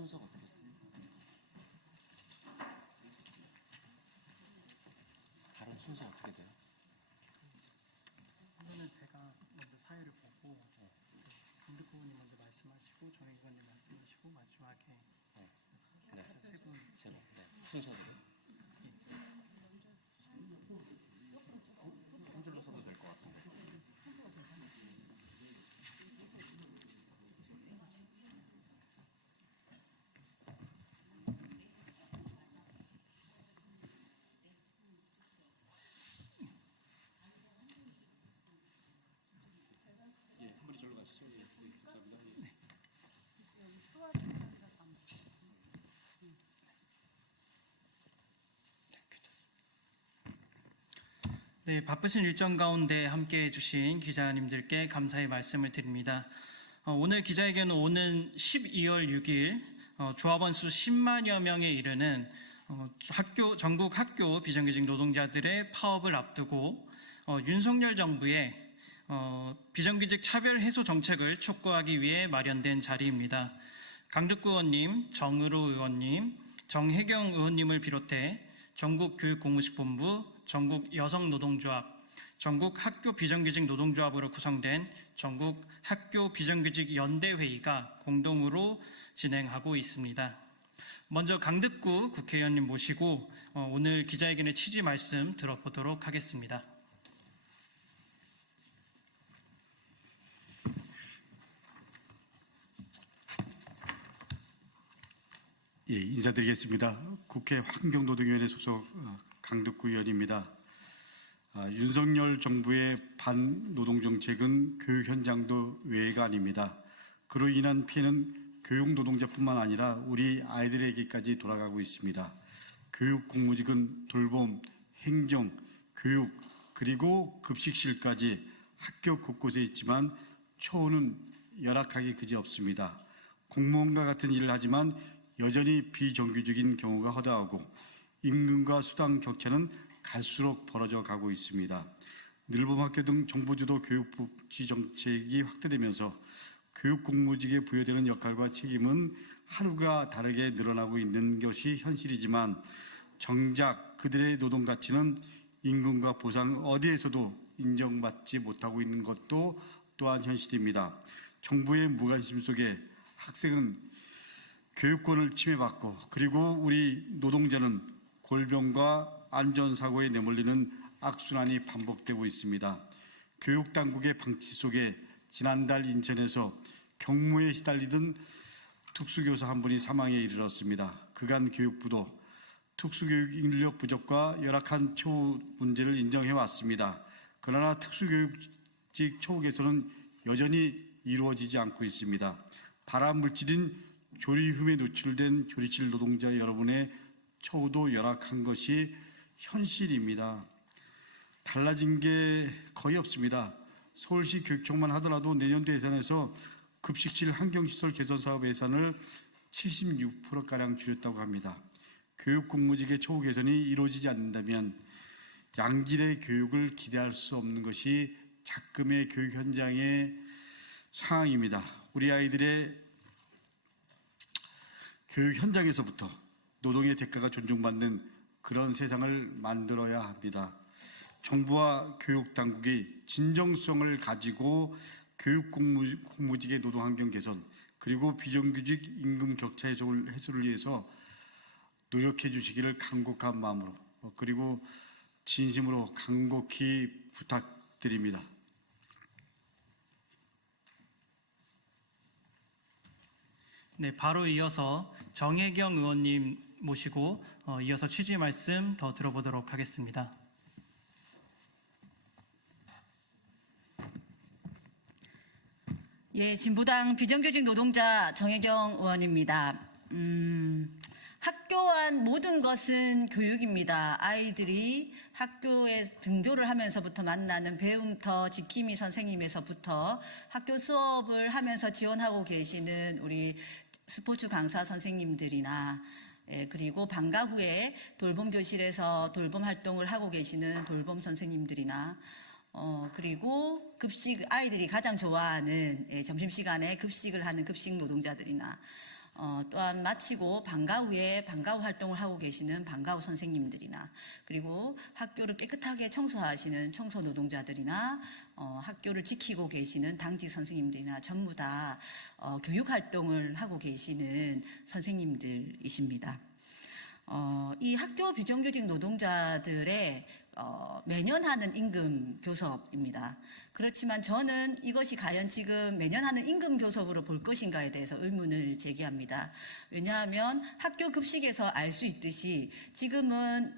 순서가 어떻게 돼요? 발언 순서 어떻게 돼요? 그거는 제가 먼저 사회를 보고 강득 의원님 먼저 말씀하시고 정혜경 의원님 말씀하시고 마지막에 네. 세 분. 네. 순서대로 한 줄로 서도 될 것 같은데. 예, 한 분이 절로 가시죠. 예, 감사합니다. 네. 네, 바쁘신 일정 가운데 함께해 주신 기자님들께 감사의 말씀을 드립니다. 오늘 기자회견은 오는 12월 6일 조합원 수 10만여 명에 이르는 전국 학교 비정규직 노동자들의 파업을 앞두고 윤석열 정부의 비정규직 차별 해소 정책을 촉구하기 위해 마련된 자리입니다. 강득구 의원님, 정의로 의원님, 정혜경 의원님을 비롯해 전국교육공무식본부, 전국여성노동조합, 전국 학교 비정규직 노동조합으로 구성된 전국 학교 비정규직 연대회의가 공동으로 진행하고 있습니다. 먼저 강득구 국회의원님 모시고 오늘 기자회견의 취지 말씀 들어보도록 하겠습니다. 예, 인사드리겠습니다. 국회 환경노동위원회 소속 강득구 의원입니다. 윤석열 정부의 반노동정책은 교육 현장도 외가 아닙니다. 그로 인한 피해는 교육 노동자뿐만 아니라 우리 아이들에게까지 돌아가고 있습니다. 교육 공무직은 돌봄, 행정, 교육, 그리고 급식실까지 학교 곳곳에 있지만 처우는 열악하기 그지없습니다. 공무원과 같은 일을 하지만 여전히 비정규직인 경우가 허다하고 임금과 수당 격차는 갈수록 벌어져 가고 있습니다. 늘봄학교 등 정부주도 교육복지 정책이 확대되면서 교육공무직에 부여되는 역할과 책임은 하루가 다르게 늘어나고 있는 것이 현실이지만 정작 그들의 노동 가치는 임금과 보상 어디에서도 인정받지 못하고 있는 것도 또한 현실입니다. 정부의 무관심 속에 학생은 교육권을 침해받고 그리고 우리 노동자는 골병과 안전사고에 내몰리는 악순환이 반복되고 있습니다. 교육당국의 방치 속에 지난달 인천에서 경무에 시달리던 특수교사 한 분이 사망에 이르렀습니다. 그간 교육부도 특수교육 인력 부족과 열악한 처우 문제를 인정해왔습니다. 그러나 특수교육직 처우 개선은 여전히 이루어지지 않고 있습니다. 발암물질인 조리흠에 노출된 조리실 노동자 여러분의 처우도 열악한 것이 현실입니다. 달라진 게 거의 없습니다. 서울시 교육청만 하더라도 내년도 예산에서 급식실 환경시설 개선 사업 예산을 76%가량 줄였다고 합니다. 교육 공무직의 처우 개선이 이루어지지 않는다면 양질의 교육을 기대할 수 없는 것이 작금의 교육 현장의 상황입니다. 우리 아이들의 교육 현장에서부터 노동의 대가가 존중받는 그런 세상을 만들어야 합니다. 정부와 교육당국이 진정성을 가지고 교육 공무직의 노동환경 개선 그리고 비정규직 임금 격차 해소를 위해서 노력해 주시기를 간곡한 마음으로 그리고 진심으로 간곡히 부탁드립니다. 네, 바로 이어서 정혜경 의원님 모시고 이어서 취지 말씀 더 들어보도록 하겠습니다. 예, 진보당 비정규직 노동자 정혜경 의원입니다. 학교 안 모든 것은 교육입니다. 아이들이 학교에 등교를 하면서부터 만나는 배움터 지킴이 선생님에서부터 학교 수업을 하면서 지원하고 계시는 우리 스포츠 강사 선생님들이나 그리고 방과 후에 돌봄 교실에서 돌봄 활동을 하고 계시는 돌봄 선생님들이나 그리고 급식 아이들이 가장 좋아하는 점심시간에 급식을 하는 급식 노동자들이나 또한 마치고 방과 후에 방과 후 활동을 하고 계시는 방과 후 선생님들이나 그리고 학교를 깨끗하게 청소하시는 청소 노동자들이나 학교를 지키고 계시는 당직 선생님들이나 전부 다 교육 활동을 하고 계시는 선생님들이십니다. 이 학교 비정규직 노동자들의 매년 하는 임금 교섭입니다. 그렇지만 저는 이것이 과연 지금 매년 하는 임금 교섭으로 볼 것인가에 대해서 의문을 제기합니다. 왜냐하면 학교 급식에서 알 수 있듯이 지금은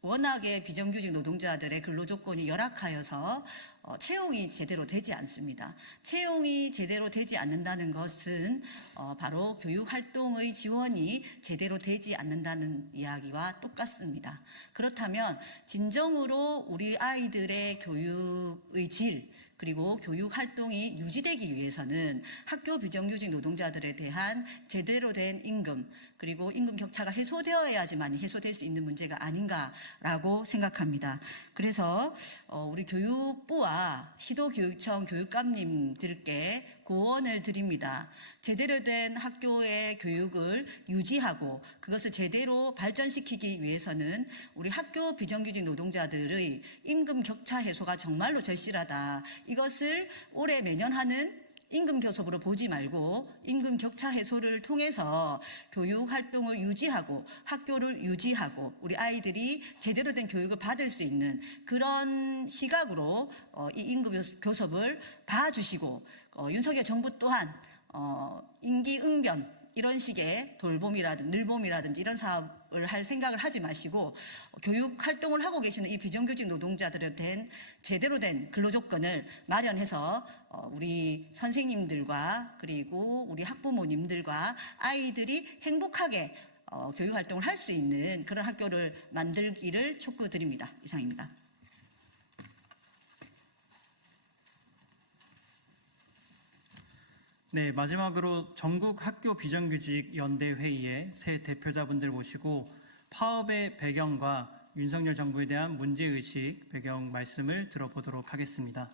워낙에 비정규직 노동자들의 근로조건이 열악하여서 채용이 제대로 되지 않습니다. 채용이 제대로 되지 않는다는 것은 바로 교육활동의 지원이 제대로 되지 않는다는 이야기와 똑같습니다. 그렇다면 진정으로 우리 아이들의 교육의 질 그리고 교육활동이 유지되기 위해서는 학교 비정규직 노동자들에 대한 제대로 된 임금 그리고 임금 격차가 해소되어야지만 해소될 수 있는 문제가 아닌가라고 생각합니다. 그래서 우리 교육부와 시도교육청 교육감님들께 고언을 드립니다. 제대로 된 학교의 교육을 유지하고 그것을 제대로 발전시키기 위해서는 우리 학교 비정규직 노동자들의 임금 격차 해소가 정말로 절실하다. 이것을 올해 매년 하는 임금 교섭으로 보지 말고 임금 격차 해소를 통해서 교육 활동을 유지하고 학교를 유지하고 우리 아이들이 제대로 된 교육을 받을 수 있는 그런 시각으로 이 임금 교섭을 봐주시고 윤석열 정부 또한 임기응변 이런 식의 돌봄이라든지 늘봄이라든지 이런 사업을 할 생각을 하지 마시고 교육 활동을 하고 계시는 이 비정규직 노동자들에 대한 제대로 된 근로조건을 마련해서 우리 선생님들과 그리고 우리 학부모님들과 아이들이 행복하게 교육 활동을 할 수 있는 그런 학교를 만들기를 촉구드립니다. 이상입니다. 네, 마지막으로 전국 학교 비정규직 연대 회의에 새 대표자분들 모시고 파업의 배경과 윤석열 정부에 대한 문제의식 배경 말씀을 들어보도록 하겠습니다.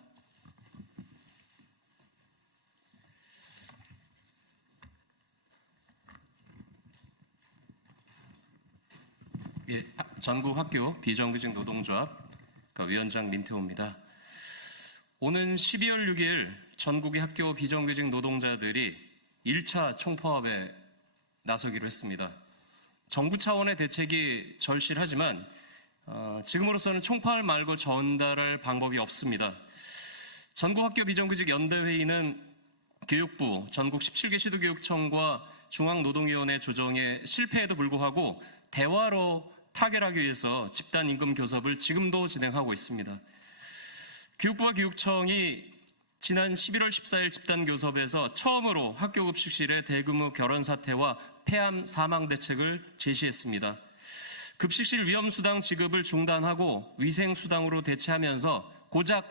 예, 전국 학교 비정규직 노동조합 위원장 민태호입니다. 오는 12월 6일 전국의 학교 비정규직 노동자들이 1차 총파업에 나서기로 했습니다. 정부 차원의 대책이 절실하지만 지금으로서는 총파업 말고 전달할 방법이 없습니다. 전국학교 비정규직 연대회의는 교육부, 전국 17개 시도교육청과 중앙노동위원회 조정에 실패에도 불구하고 대화로 타결하기 위해서 집단임금 교섭을 지금도 진행하고 있습니다. 교육부와 교육청이 지난 11월 14일 집단교섭에서 처음으로 학교급식실의 대규모 결원 사태와 폐암 사망 대책을 제시했습니다. 급식실 위험수당 지급을 중단하고 위생수당으로 대체하면서 고작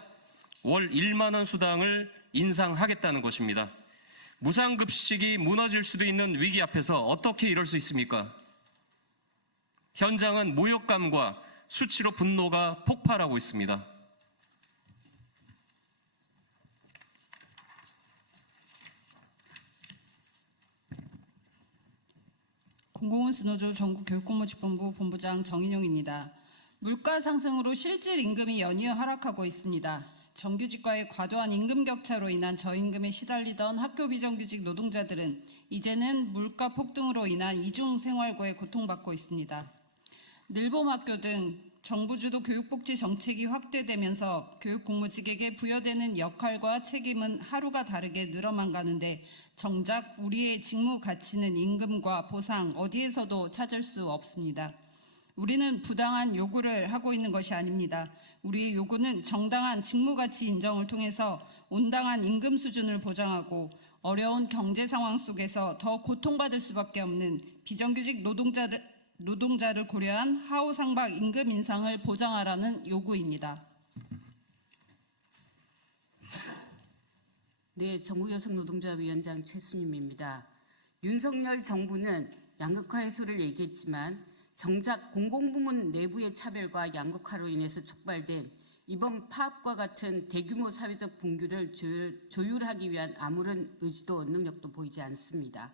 월 1만 원 수당을 인상하겠다는 것입니다. 무상급식이 무너질 수도 있는 위기 앞에서 어떻게 이럴 수 있습니까? 현장은 모욕감과 수치로 분노가 폭발하고 있습니다. 공공운수노조 전국교육공무직본부 본부장 정인용입니다. 물가 상승으로 실질 임금이 연이어 하락하고 있습니다. 정규직과의 과도한 임금 격차로 인한 저임금에 시달리던 학교 비정규직 노동자들은 이제는 물가 폭등으로 인한 이중 생활고에 고통받고 있습니다. 늘봄학교 등 정부 주도 교육복지 정책이 확대되면서 교육공무직에게 부여되는 역할과 책임은 하루가 다르게 늘어만 가는데 정작 우리의 직무 가치는 임금과 보상 어디에서도 찾을 수 없습니다. 우리는 부당한 요구를 하고 있는 것이 아닙니다. 우리의 요구는 정당한 직무 가치 인정을 통해서 온당한 임금 수준을 보장하고 어려운 경제 상황 속에서 더 고통받을 수밖에 없는 비정규직 노동자를 고려한 하우상박 임금 인상을 보장하라는 요구입니다. 네, 전국여성노동조합위원장 최순임입니다. 윤석열 정부는 양극화 해소를 얘기했지만 정작 공공부문 내부의 차별과 양극화로 인해서 촉발된 이번 파업과 같은 대규모 사회적 분규를 조율하기 위한 아무런 의지도 능력도 보이지 않습니다.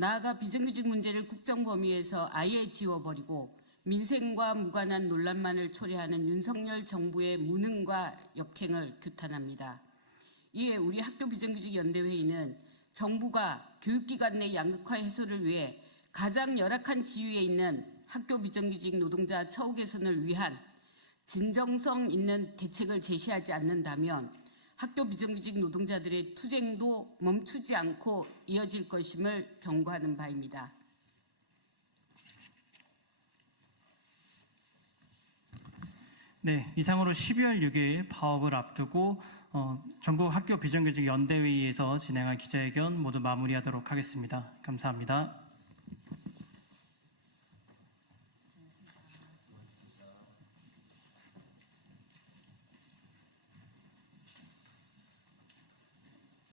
나아가 비정규직 문제를 국정 범위에서 아예 지워버리고 민생과 무관한 논란만을 초래하는 윤석열 정부의 무능과 역행을 규탄합니다. 이에 우리 학교 비정규직 연대회의는 정부가 교육기관 내 양극화 해소를 위해 가장 열악한 지위에 있는 학교 비정규직 노동자 처우 개선을 위한 진정성 있는 대책을 제시하지 않는다면 학교 비정규직 노동자들의 투쟁도 멈추지 않고 이어질 것임을 경고하는 바입니다. 네, 이상으로 12월 6일 파업을 앞두고 전국 학교 비정규직 연대회의에서 진행한 기자회견 모두 마무리하도록 하겠습니다. 감사합니다.